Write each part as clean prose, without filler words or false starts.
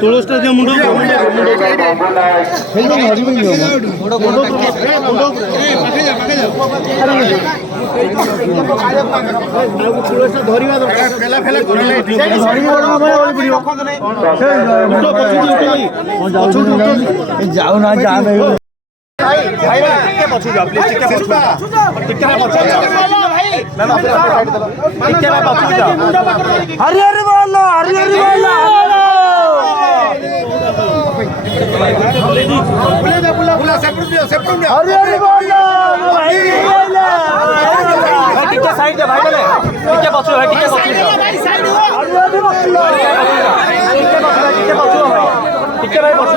तुळसटा जे मुंडो जाओ ना जा हरी हरी बोल हरी हरी बोल हरी हरी बोल टिके साइड दे भाई बोले टिके पछो है टिके पछो हरी हरी बोल टिके पछो भाई टिके भाई पछो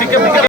टिके